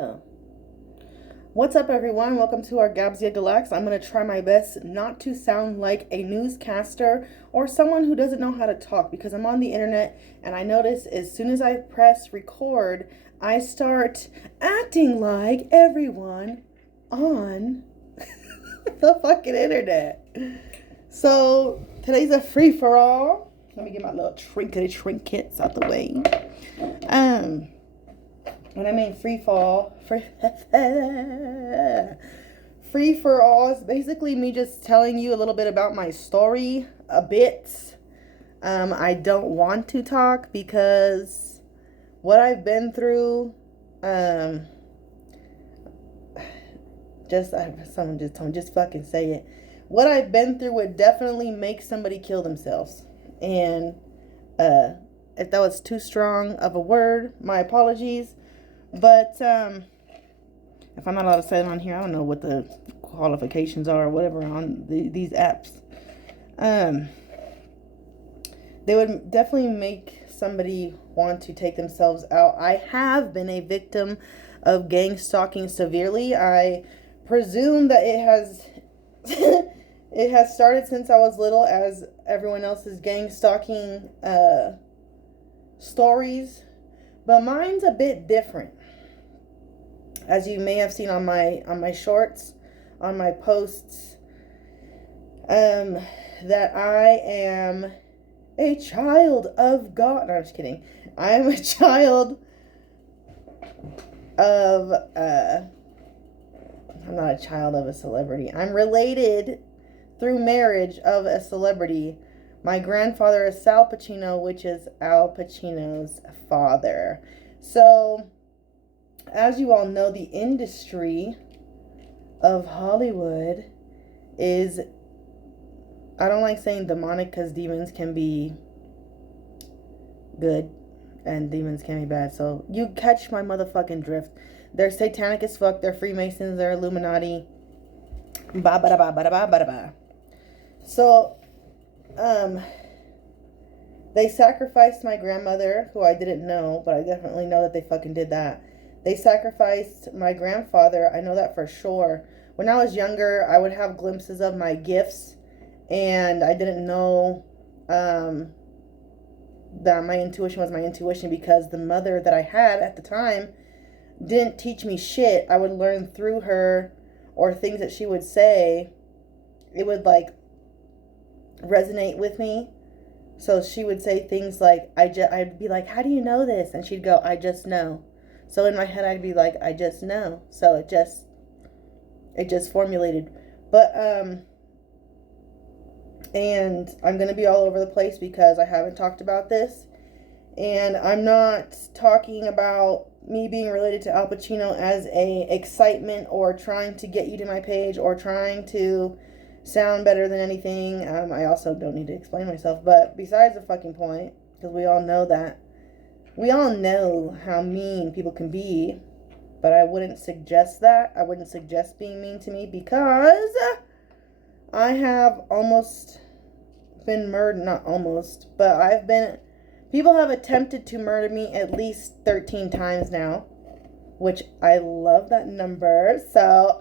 Oh. What's up, everyone? Welcome to our Gabsia Deluxe. I'm going to try my best not to sound like a newscaster or someone who doesn't know how to talk because I'm on the internet and I notice as soon as I press record, I start acting like everyone on the fucking internet. So today's a free for all. Let me get my little trinkets out the way. When I mean free fall, free for all is basically me just telling you a little bit about my story, a bit. I don't want to talk because what I've been through, someone just told me, just fucking say it. What I've been through would definitely make somebody kill themselves. And if that was too strong of a word, my apologies. But if I'm not allowed to say it on here, I don't know what the qualifications are or whatever on these apps. They would definitely make somebody want to take themselves out. I have been a victim of gang stalking severely. I presume that it has it has started since I was little, as everyone else's gang stalking stories, but mine's a bit different. As you may have seen on my shorts, on my posts, that I am a child of God. No, I'm just kidding. I am a child of I'm not a child of a celebrity. I'm related through marriage of a celebrity. My grandfather is Sal Pacino, which is Al Pacino's father. So, as you all know, the industry of Hollywood is, I don't like saying demonic because demons can be good and demons can be bad. So you catch my motherfucking drift. They're satanic as fuck. They're Freemasons. They're Illuminati. Ba ba da ba ba da ba ba da ba. So, they sacrificed my grandmother, who I didn't know, but I definitely know that they fucking did that. They sacrificed my grandfather. I know that for sure. When I was younger, I would have glimpses of my gifts, and I didn't know that my intuition was my intuition because the mother that I had at the time didn't teach me shit. I would learn through her, or things that she would say. It would like resonate with me. So she would say things like, I'd be like, how do you know this? And she'd go, I just know. So in my head, I'd be like, I just know. So it just formulated. But, and I'm going to be all over the place because I haven't talked about this. And I'm not talking about me being related to Al Pacino as a excitement or trying to get you to my page or trying to sound better than anything. I also don't need to explain myself. But besides the fucking point, because we all know that. We all know how mean people can be, but I wouldn't suggest that. I wouldn't suggest being mean to me because I have almost been murdered. Not almost, but people have attempted to murder me at least 13 times now, which I love that number. So,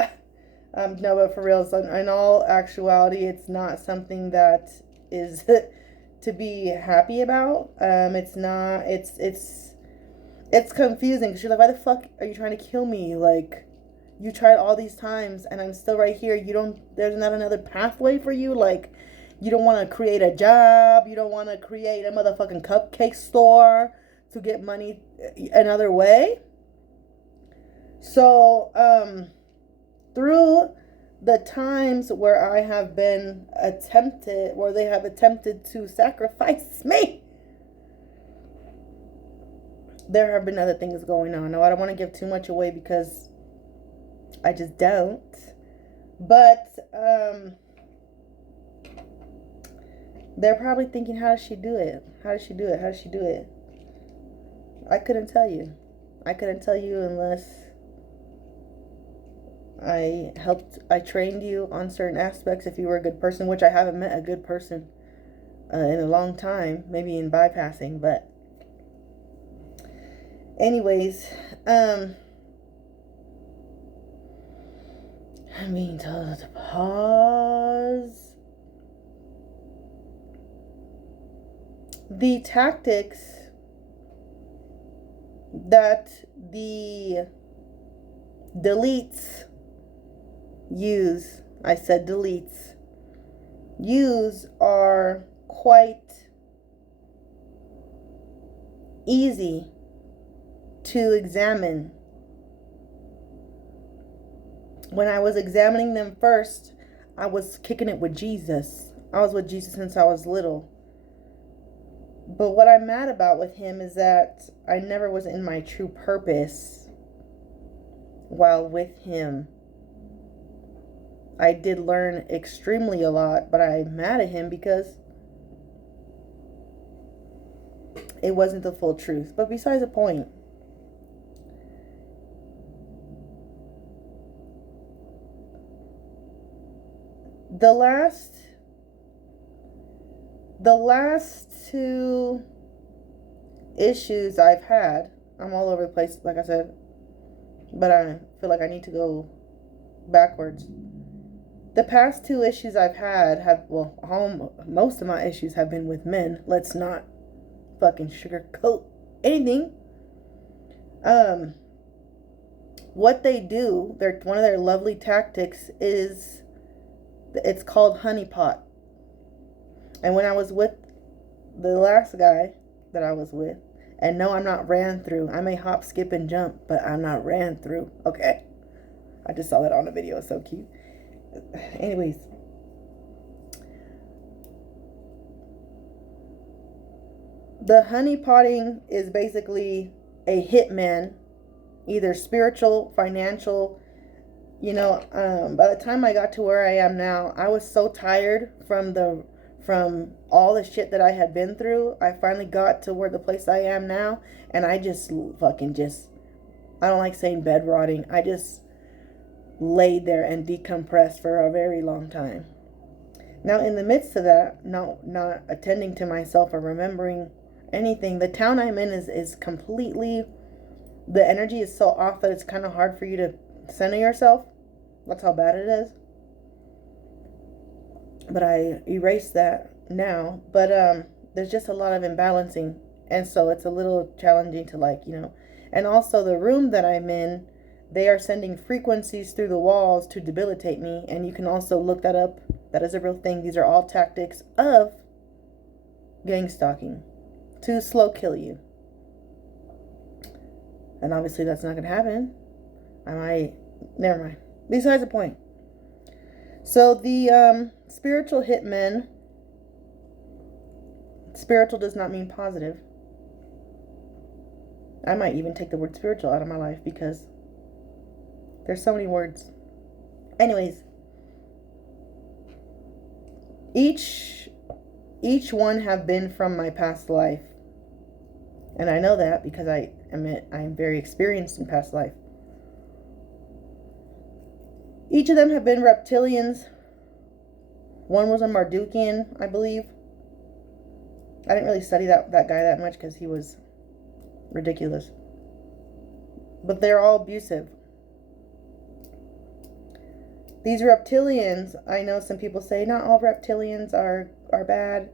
no, but for real, so in all actuality, it's not something that is to be happy about. It's not. It's confusing because you're like, why the fuck are you trying to kill me? Like, you tried all these times and I'm still right here. There's not another pathway for you. Like, you don't want to create a job. You don't want to create a motherfucking cupcake store to get money another way. So, through the times where I have been where they have attempted to sacrifice me, there have been other things going on. Now, I don't want to give too much away because I just don't. But, they're probably thinking, how does she do it? How does she do it? How does she do it? I couldn't tell you. I couldn't tell you unless I trained you on certain aspects if you were a good person, which I haven't met a good person in a long time, maybe in bypassing, but anyways, I'm being told to pause. The tactics that the deletes use, I said deletes, use are quite easy to examine. When I was examining them first, I was kicking it with Jesus. I was with Jesus since I was little. But what I'm mad about with him is that I never was in my true purpose while with him. I did learn extremely a lot, but I'm mad at him because it wasn't the full truth. But besides the point, the last two issues I've had, I'm all over the place, like I said, but I feel like I need to go backwards. The past two issues I've had most of my issues have been with men. Let's not fucking sugarcoat anything. What they do, one of their lovely tactics is, it's called honeypot. And when I was with the last guy that I was with, and no, I'm not ran through. I may hop, skip, and jump, but I'm not ran through. Okay. I just saw that on the video. It's so cute. Anyways. The honeypotting is basically a hitman, either spiritual, financial. You know, by the time I got to where I am now, I was so tired from all the shit that I had been through. I finally got to where the place I am now, and I just I don't like saying bed rotting. I just laid there and decompressed for a very long time. Now, in the midst of that, not attending to myself or remembering anything, the town I'm in is completely, the energy is so off that it's kind of hard for you to center yourself. That's how bad it is. But I erased that now. But there's just a lot of imbalancing, and so it's a little challenging to and also the room that I'm in, they are sending frequencies through the walls to debilitate me, and you can also look that up. That is a real thing. These are all tactics of gangstalking to slow kill you. And obviously that's not going to happen. Never mind. Besides the point. So the spiritual hitmen, spiritual does not mean positive. I might even take the word spiritual out of my life because there's so many words. Anyways, each one have been from my past life. And I know that because I'm very experienced in past life. Each of them have been reptilians. One was a Mardukian, I believe. I didn't really study that guy that much because he was ridiculous. But they're all abusive. These reptilians, I know some people say not all reptilians are bad.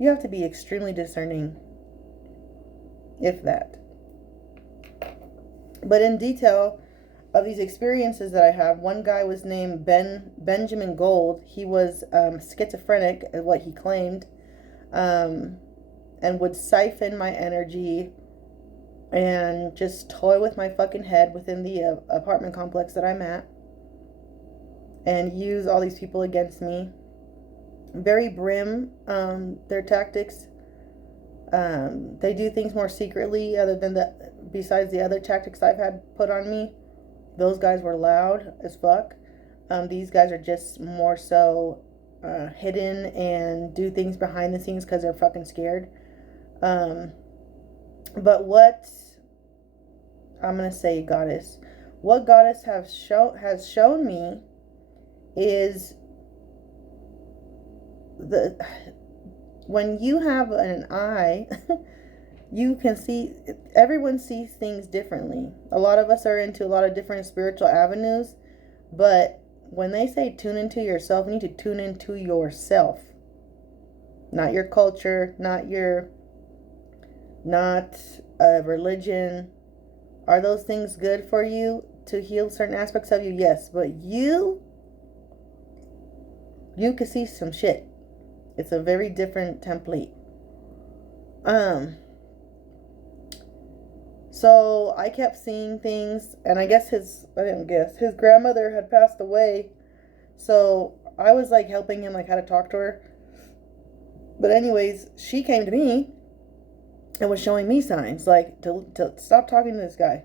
You have to be extremely discerning, if that. But in detail of these experiences that I have, one guy was named Benjamin Gold. He was schizophrenic, is what he claimed, and would siphon my energy and just toy with my fucking head within the apartment complex that I'm at, and use all these people against me. Very grim, their tactics. They do things more secretly, besides the other tactics I've had put on me. Those guys were loud as fuck. These guys are just more so hidden and do things behind the scenes because they're fucking scared. But what I'm gonna say, goddess, what goddess has shown me is when you have an eye, you can see, everyone sees things differently. A lot of us are into a lot of different spiritual avenues, but when they say tune into yourself, you need to tune into yourself. Not your culture, not a religion. Are those things good for you to heal certain aspects of you? Yes, but you can see some shit. It's a very different template. So I kept seeing things, and I didn't guess, his grandmother had passed away. So I was like helping him, like how to talk to her. But anyways, she came to me and was showing me signs, like to stop talking to this guy.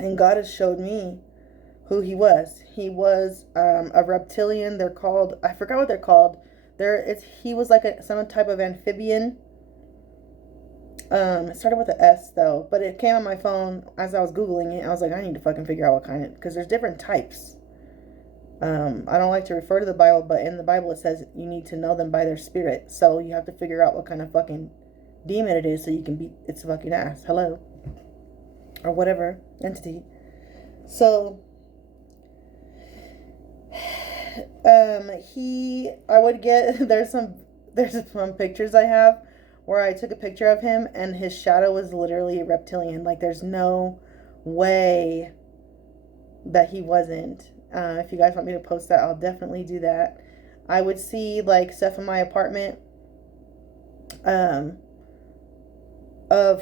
And God has showed me who he was. He was a reptilian. They're called, I forgot what they're called. He was like some type of amphibian. It started with an S though, but it came on my phone as I was Googling it. I was like, I need to fucking figure out what kind of, because there's different types. I don't like to refer to the Bible, but in the Bible it says you need to know them by their spirit. So you have to figure out what kind of fucking demon it is so you can beat its fucking ass. Hello. Or whatever entity. So I would get, there's some pictures I have where I took a picture of him and his shadow was literally a reptilian. Like there's no way that he wasn't. If you guys want me to post that, I'll definitely do that. I would see like stuff in my apartment of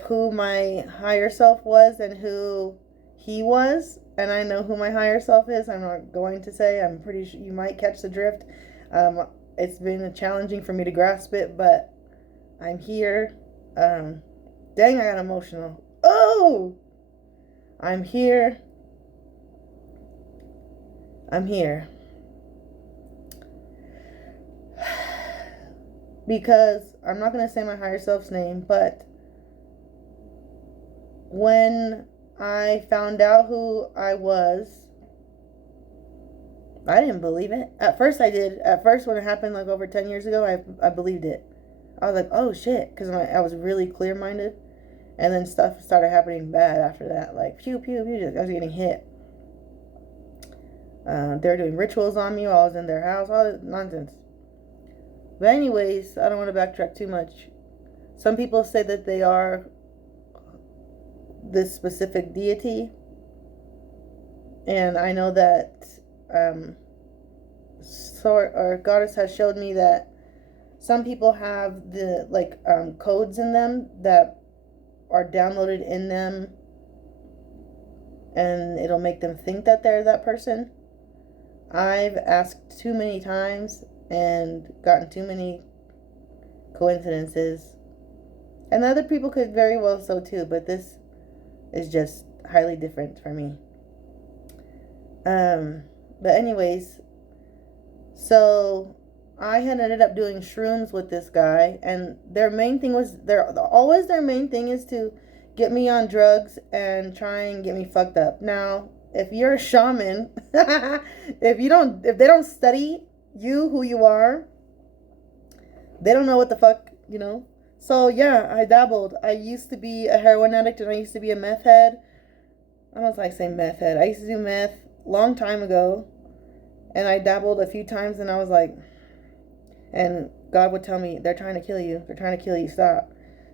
who my higher self was and who he was. And I know who my higher self is. I'm not going to say. I'm pretty sure you might catch the drift. It's been challenging for me to grasp it, but I'm here. Dang, I got emotional. Oh! I'm here. I'm here. Because I'm not going to say my higher self's name, but when I found out who I was, I didn't believe it. At first I did. At first when it happened like over 10 years ago, I believed it. I was like, oh shit, because I was really clear-minded. And then stuff started happening bad after that. Like, pew, pew, pew, I was getting hit. They were doing rituals on me while I was in their house. All this nonsense. But anyways, I don't want to backtrack too much. Some people say that they are this specific deity. And I know that Goddess has showed me that some people have the codes in them that are downloaded in them, and it'll make them think that they're that person. I've asked too many times and gotten too many coincidences, and other people could very well so too, but this is just highly different for me. But anyways, so I had ended up doing shrooms with this guy, and their main thing was their main thing is to get me on drugs and try and get me fucked up. Now, if you're a shaman, if they don't study you, who you are, they don't know what the fuck, you know. So yeah, I dabbled. I used to be a heroin addict and I used to be a meth head. I don't like saying meth head. I used to do meth long time ago, and I dabbled a few times, and I was like, and God would tell me, they're trying to kill you. They're trying to kill you. Stop.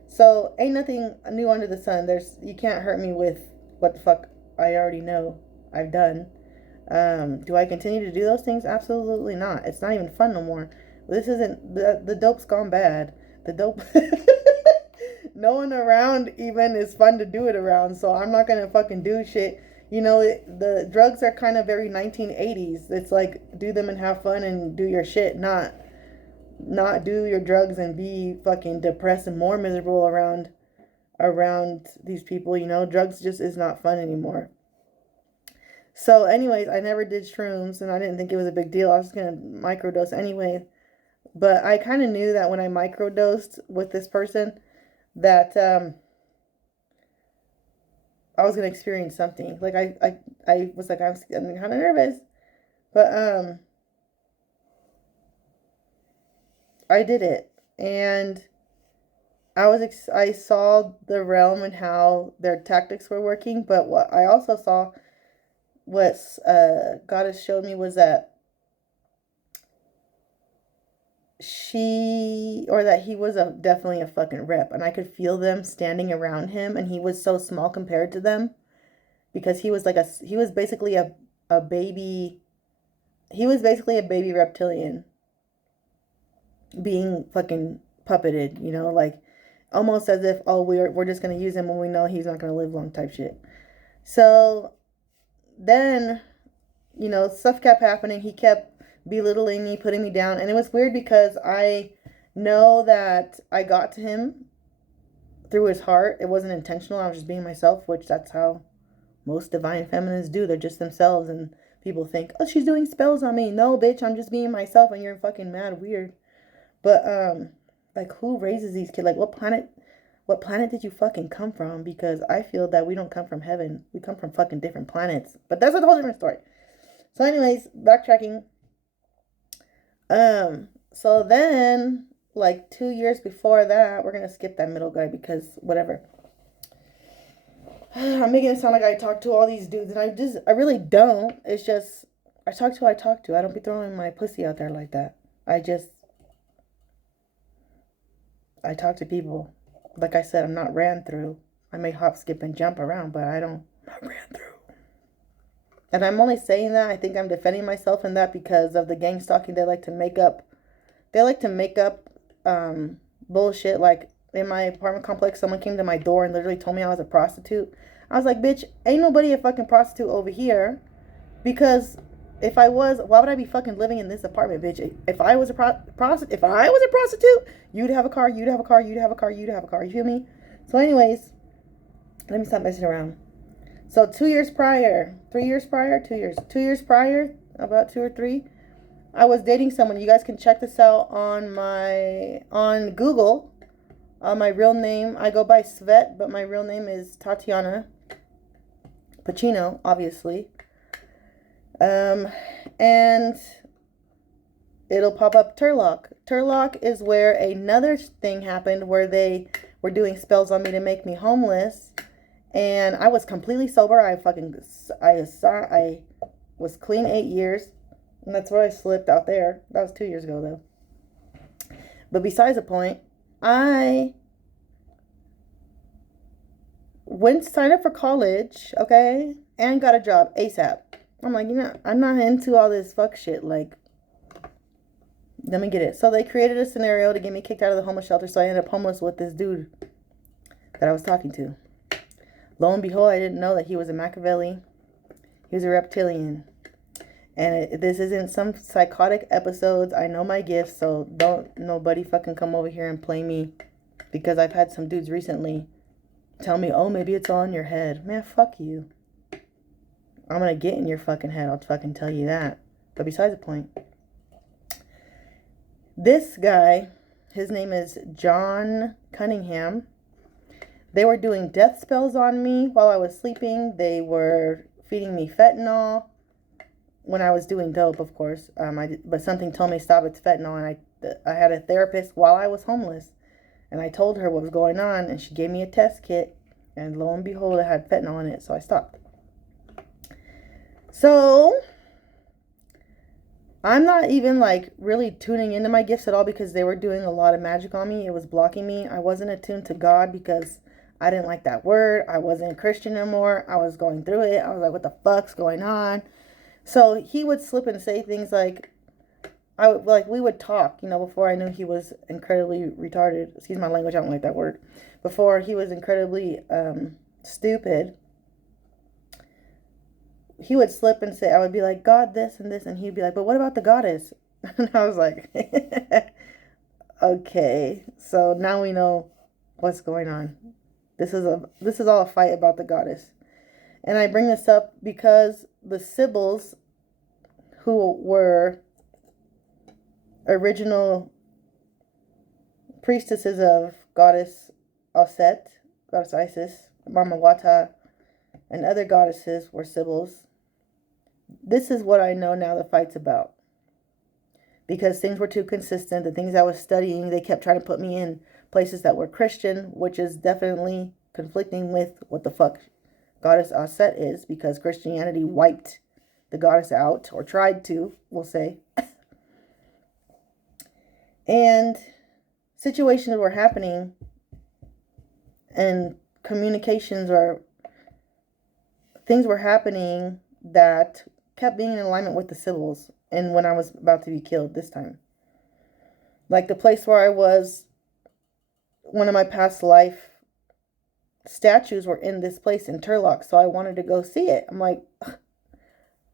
So ain't nothing new under the sun. You can't hurt me with what the fuck I already know I've done. Do I continue to do those things? Absolutely not. It's not even fun no more. This isn't, the dope's gone bad. The dope, no one around even is fun to do it around. So I'm not going to fucking do shit. You know, the drugs are kind of very 1980s. It's like, do them and have fun and do your shit, not do your drugs and be fucking depressed and more miserable around these people. You know, drugs just is not fun anymore. So anyways, I never did shrooms, and I didn't think it was a big deal. I was just gonna microdose anyway. But I kind of knew that when I microdosed with this person that I was gonna experience something. Like I was like, I'm kind of nervous, but I did it, and I saw the realm and how their tactics were working. But what I also saw what Goddess showed me was that he was definitely a fucking rep, and I could feel them standing around him, and he was so small compared to them because he was basically a baby. He was basically a baby reptilian being fucking puppeted, like almost as if, oh, we're just gonna use him when we know he's not gonna live long type shit. So then, stuff kept happening. He kept belittling me, putting me down, and it was weird because I know that I got to him through his heart. It wasn't intentional. I was just being myself, which that's how most divine feminines do. They're just themselves, and people think, oh, she's doing spells on me. No, bitch, I'm just being myself, and you're fucking mad weird. But like, who raises these kids? Like, what planet did you fucking come from? Because I feel that we don't come from heaven. We come from fucking different planets. But that's a whole different story. So anyways, backtracking. So then, like 2 years before that, we're gonna skip that middle guy because whatever. I'm making it sound like I talk to all these dudes, and I really don't. It's just, I talk to who I talk to. I don't be throwing my pussy out there like that. I talk to people. Like I said, I'm not ran through. I may hop, skip, and jump around, but I'm not ran through. And I'm only saying that, I think I'm defending myself in that because of the gang stalking. They like to make up bullshit. Like in my apartment complex, someone came to my door and literally told me I was a prostitute. I was like, bitch, ain't nobody a fucking prostitute over here. Because if I was, why would I be fucking living in this apartment, bitch? If I was a prostitute, you'd have a car, you'd have a car, you'd have a car, you'd have a car. You feel me? So anyways, let me stop messing around. So 2 years prior, about 2 or 3, I was dating someone. You guys can check this out on Google. My real name, I go by Svet, but my real name is Tatiana Pacino, obviously. And it'll pop up Turlock. Turlock is where another thing happened where they were doing spells on me to make me homeless. And I was completely sober. I was clean 8 years. And that's where I slipped out there. That was 2 years ago, though. But besides the point, I went to sign up for college, okay? And got a job ASAP. I'm like, I'm not into all this fuck shit. Like, let me get it. So they created a scenario to get me kicked out of the homeless shelter. So I ended up homeless with this dude that I was talking to. Lo and behold, I didn't know that he was a Machiavelli. He was a reptilian. And this isn't some psychotic episodes. I know my gifts, so don't nobody fucking come over here and play me. Because I've had some dudes recently tell me, oh, maybe it's all in your head. Man, fuck you. I'm going to get in your fucking head. I'll fucking tell you that. But besides the point. This guy, his name is John Cunningham. They were doing death spells on me while I was sleeping. They were feeding me fentanyl when I was doing dope, of course. But something told me stop, it's fentanyl. And I had a therapist while I was homeless. And I told her what was going on. And she gave me a test kit. And lo and behold, it had fentanyl in it. So I stopped. So I'm not even like really tuning into my gifts at all because they were doing a lot of magic on me. It was blocking me. I wasn't attuned to God because I didn't like that word. I wasn't Christian anymore. I was going through it. I was like, what the fuck's going on? So he would slip and say things like, we would talk, before I knew he was incredibly retarded. Excuse my language, I don't like that word. Before he was incredibly stupid. He would slip and say, I would be like, God, this and this. And he'd be like, but what about the goddess? And I was like, okay. So now we know what's going on. This is all a fight about the goddess. And I bring this up because the Sibyls, who were original priestesses of goddess Aset, goddess Isis, Mama Wata, and other goddesses were Sibyls. This is what I know now the fight's about. Because things were too consistent. The things I was studying, they kept trying to put me in places that were Christian, which is definitely conflicting with what the fuck goddess Aset is, because Christianity wiped the goddess out, or tried to, we'll say. And situations were happening, and communications or things were happening that kept being in alignment with the Sibyls. And when I was about to be killed this time, like the place where I was, one of my past life statues were in this place in Turlock, so I wanted to go see it. I'm like,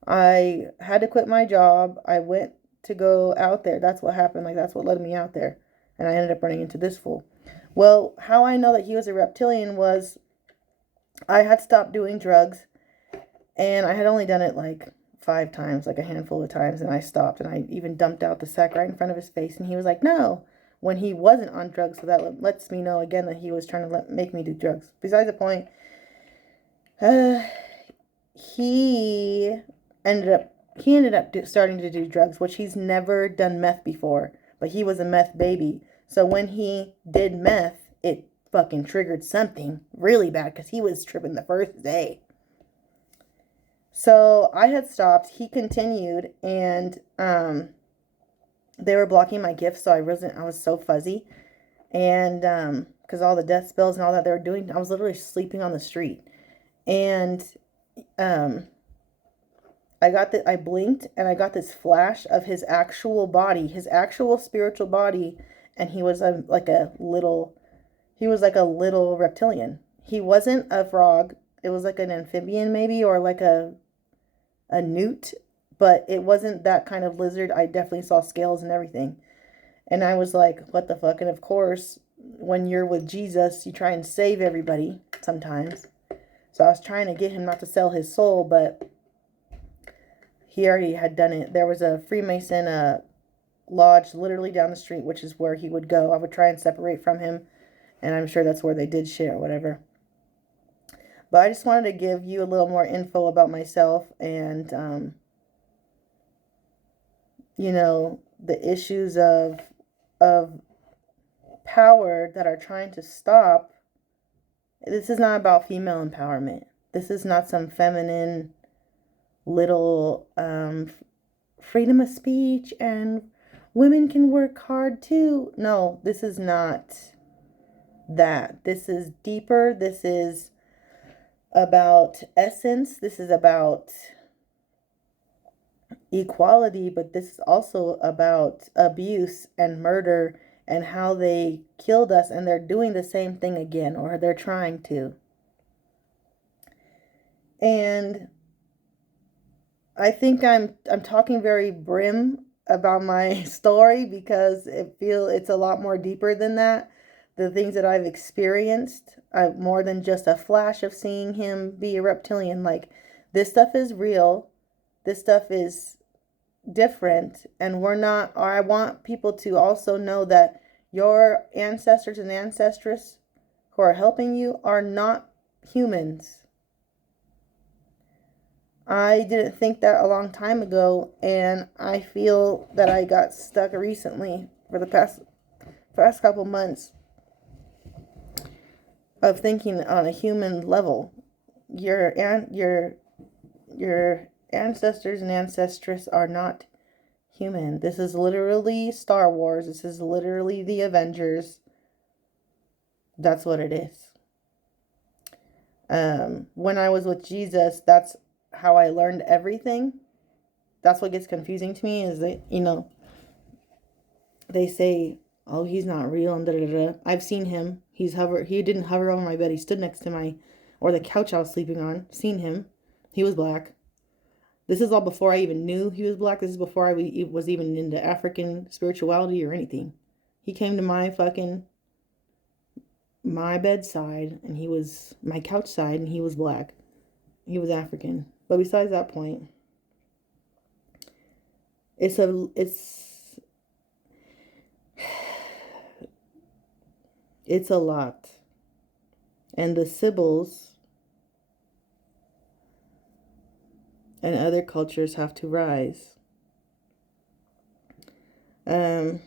I had to quit my job. I went to go out there. That's what happened. Like, that's what led me out there. And I ended up running into this fool. Well, how I know that he was a reptilian was I had stopped doing drugs, and I had only done it like 5 times, like a handful of times, and I stopped, and I even dumped out the sack right in front of his face, and he was like, no, when he wasn't on drugs. So that lets me know again that he was trying to make me do drugs. Besides the point, he ended up starting to do drugs, which he's never done meth before, but he was a meth baby. So when he did meth, it fucking triggered something really bad, because he was tripping the first day. So I had stopped. He continued, and they were blocking my gifts, so I was so fuzzy. And because all the death spells and all that they were doing, I was literally sleeping on the street. And I blinked, and I got this flash of his actual body, his actual spiritual body, and he was like a little reptilian. He wasn't a frog. It was like an amphibian maybe, or like a newt, but it wasn't that kind of lizard. I definitely saw scales and everything. And I was like, what the fuck? And of course, when you're with Jesus, you try and save everybody sometimes. So I was trying to get him not to sell his soul, but he already had done it. There was a Freemason lodge literally down the street, which is where he would go. I would try and separate from him, and I'm sure that's where they did shit or whatever. But I just wanted to give you a little more info about myself and, the issues of power that are trying to stop. This is not about female empowerment. This is not some feminine little freedom of speech and women can work hard too. No, this is not that. This is deeper. This is about essence. This is about equality, but this is also about abuse and murder and how they killed us, and they're doing the same thing again, or they're trying to. And I think I'm talking very brim about my story, because it's a lot more deeper than that. The things that I've experienced, more than just a flash of seeing him be a reptilian. Like, this stuff is real. This stuff is different, and I want people to also know that your ancestors and ancestresses who are helping you are not humans. I didn't think that a long time ago, and I feel that I got stuck recently for the past couple months of thinking on a human level. Your ancestors and ancestresses are not human. This is literally Star Wars. This is literally the Avengers. That's what it is. When I was with Jesus, that's how I learned everything. That's what gets confusing to me, is that, they say, oh, he's not real, and da-da-da-da. I've seen him. He didn't hover over my bed. He stood next to or the couch I was sleeping on. Seen him. He was black. This is all before I even knew he was black. This is before I was even into African spirituality or anything. He came to my bedside, and he was my couch side, and he was black. He was African. But besides that point, it's a lot. And the Sibyls and other cultures have to rise. I'm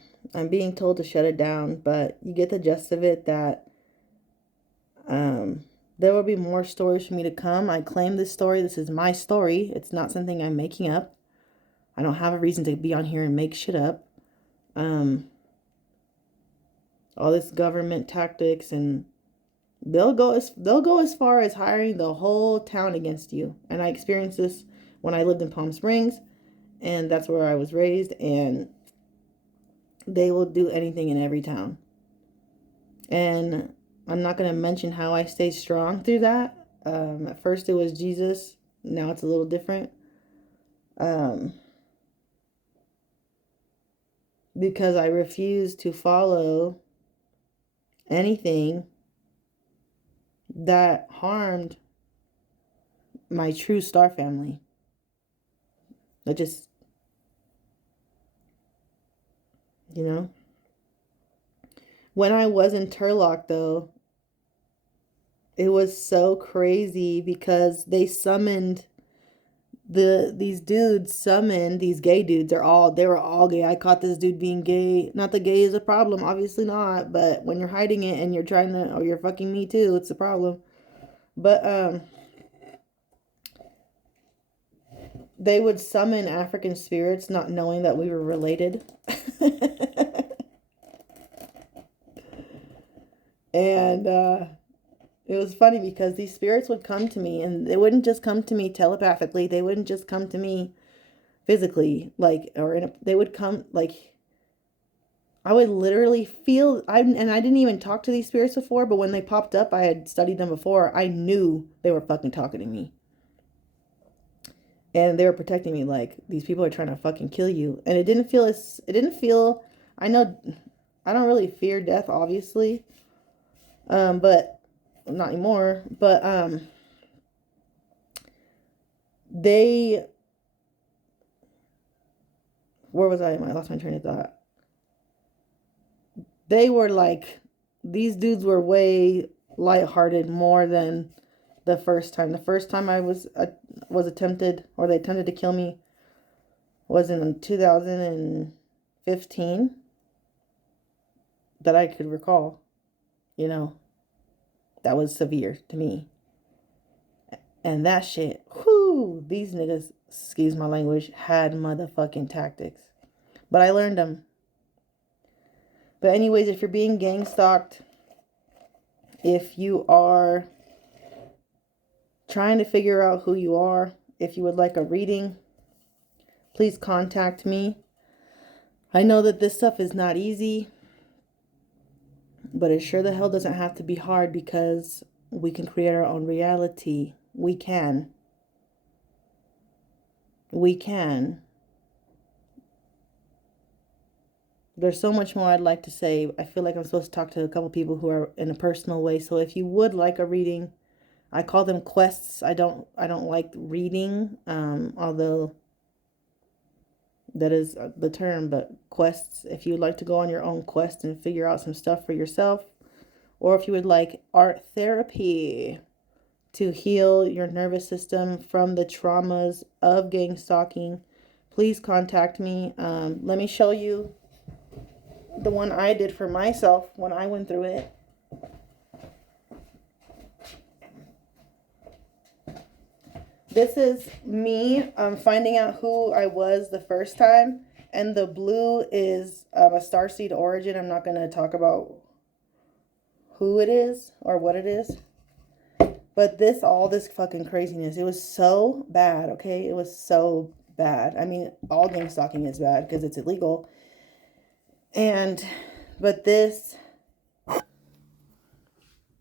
being told to shut it down, but you get the gist of it, that There will be more stories for me to come. I claim this story. This is my story. It's not something I'm making up. I don't have a reason to be on here and make shit up. All this government tactics, and they'll go as far as hiring the whole town against you. And I experienced this when I lived in Palm Springs, and that's where I was raised, and they will do anything in every town. And I'm not going to mention how I stayed strong through that. At first it was Jesus. Now it's a little different. Because I refuse to follow anything that harmed my true star family. I just, when I was in Turlock, though, it was so crazy because they summoned these gay dudes. They were all gay. I caught this dude being gay. Not that gay is a problem, obviously not, but when you're hiding it and you're fucking me too, it's a problem. But they would summon African spirits not knowing that we were related. And it was funny because these spirits would come to me, and they wouldn't just come to me telepathically. They wouldn't just come to me physically, they would come, like, I would literally feel, and I didn't even talk to these spirits before, but when they popped up, I had studied them before. I knew they were fucking talking to me. And they were protecting me, like, these people are trying to fucking kill you. And it didn't feel, I know, I don't really fear death, obviously. But not anymore, but where was I? I lost my train of thought. They were like, these dudes were way lighthearted more than the first time. The first time I was attempted, or they attempted to kill me, was in 2015 that I could recall. That was severe to me. And that shit, whoo, these niggas, excuse my language, had motherfucking tactics. But I learned them. But anyways, if you're being gang stalked, if you are trying to figure out who you are, if you would like a reading, please contact me. I know that this stuff is not easy, but it sure the hell doesn't have to be hard, because we can create our own reality. We can. There's so much more I'd like to say. I feel like I'm supposed to talk to a couple people who are in a personal way. So if you would like a reading, I call them quests. I don't like reading, although that is the term, but quests. If you'd like to go on your own quest and figure out some stuff for yourself, or if you would like art therapy to heal your nervous system from the traumas of gang stalking, please contact me. Let me show you the one I did for myself when I went through it. This is me finding out who I was the first time. And the blue is a starseed origin. I'm not going to talk about who it is or what it is. But all this fucking craziness, it was so bad, okay? It was so bad. I mean, all gang stalking is bad because it's illegal. But this,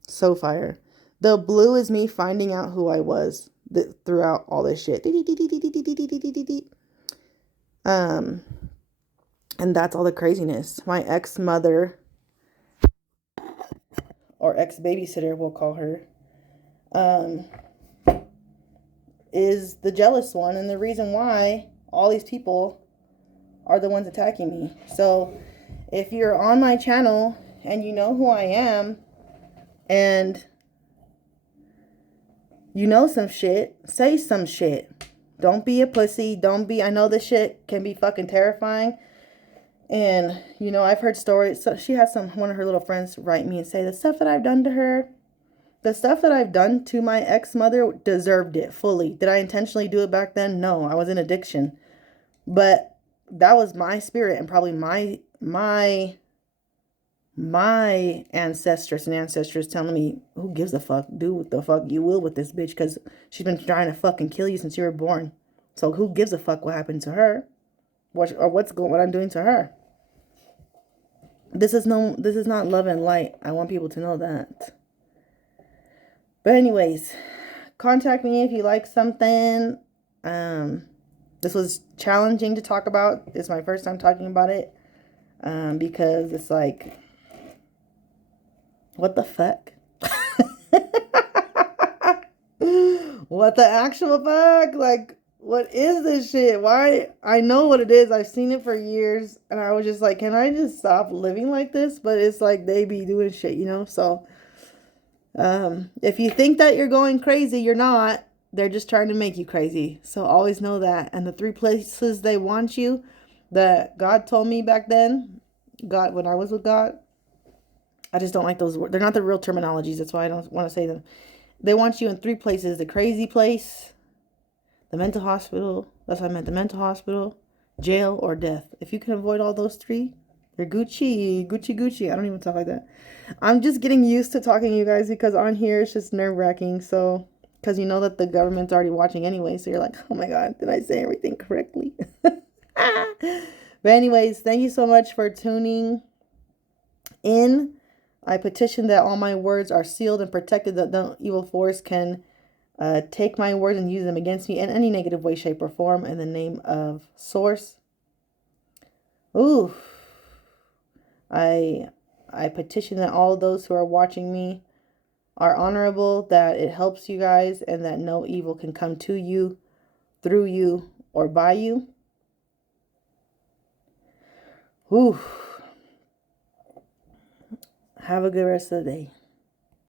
so fire. The blue is me finding out who I was throughout all this shit. And that's all the craziness. My ex-mother, or ex-babysitter, we'll call her, is the jealous one, and the reason why all these people are the ones attacking me. So if you're on my channel and you know who I am, and you know some shit, say some shit. Don't be a pussy. I know this shit can be fucking terrifying. And, I've heard stories. So she had one of her little friends write me and say the stuff that I've done to her, The stuff that I've done to my ex-mother deserved it fully. Did I intentionally do it back then? No, I was in addiction. But that was my spirit and probably my ancestors and ancestors telling me, who gives a fuck? Do what the fuck you will with this bitch, because she's been trying to fucking kill you since you were born. So who gives a fuck what happened to her? What I'm doing to her? This is not love and light. I want people to know that. But anyways, contact me if you like something. This was challenging to talk about. It's my first time talking about it. Because it's like, what the fuck? What the actual fuck? Like, what is this shit? Why? I know what it is. I've seen it for years. And I was just like, can I just stop living like this? But it's like they be doing shit, you know? So, if you think that you're going crazy, you're not. They're just trying to make you crazy. So always know that. And the 3 places they want you, that God told me back then, God, when I was with God, I just don't like those words. They're not the real terminologies. That's why I don't want to say them. They want you in 3 places: the crazy place, the mental hospital. That's what I meant. The mental hospital, jail, or death. If you can avoid all those 3, you're Gucci, Gucci, Gucci. I don't even talk like that. I'm just getting used to talking to you guys because on here it's just nerve-wracking. So, because you know that the government's already watching anyway. So you're like, oh my God, did I say everything correctly? But anyways, thank you so much for tuning in. I petition that all my words are sealed and protected, that no evil force can take my words and use them against me in any negative way, shape, or form, in the name of Source. Ooh. I petition that all those who are watching me are honorable, that it helps you guys, and that no evil can come to you, through you, or by you. Ooh. Have a good rest of the day.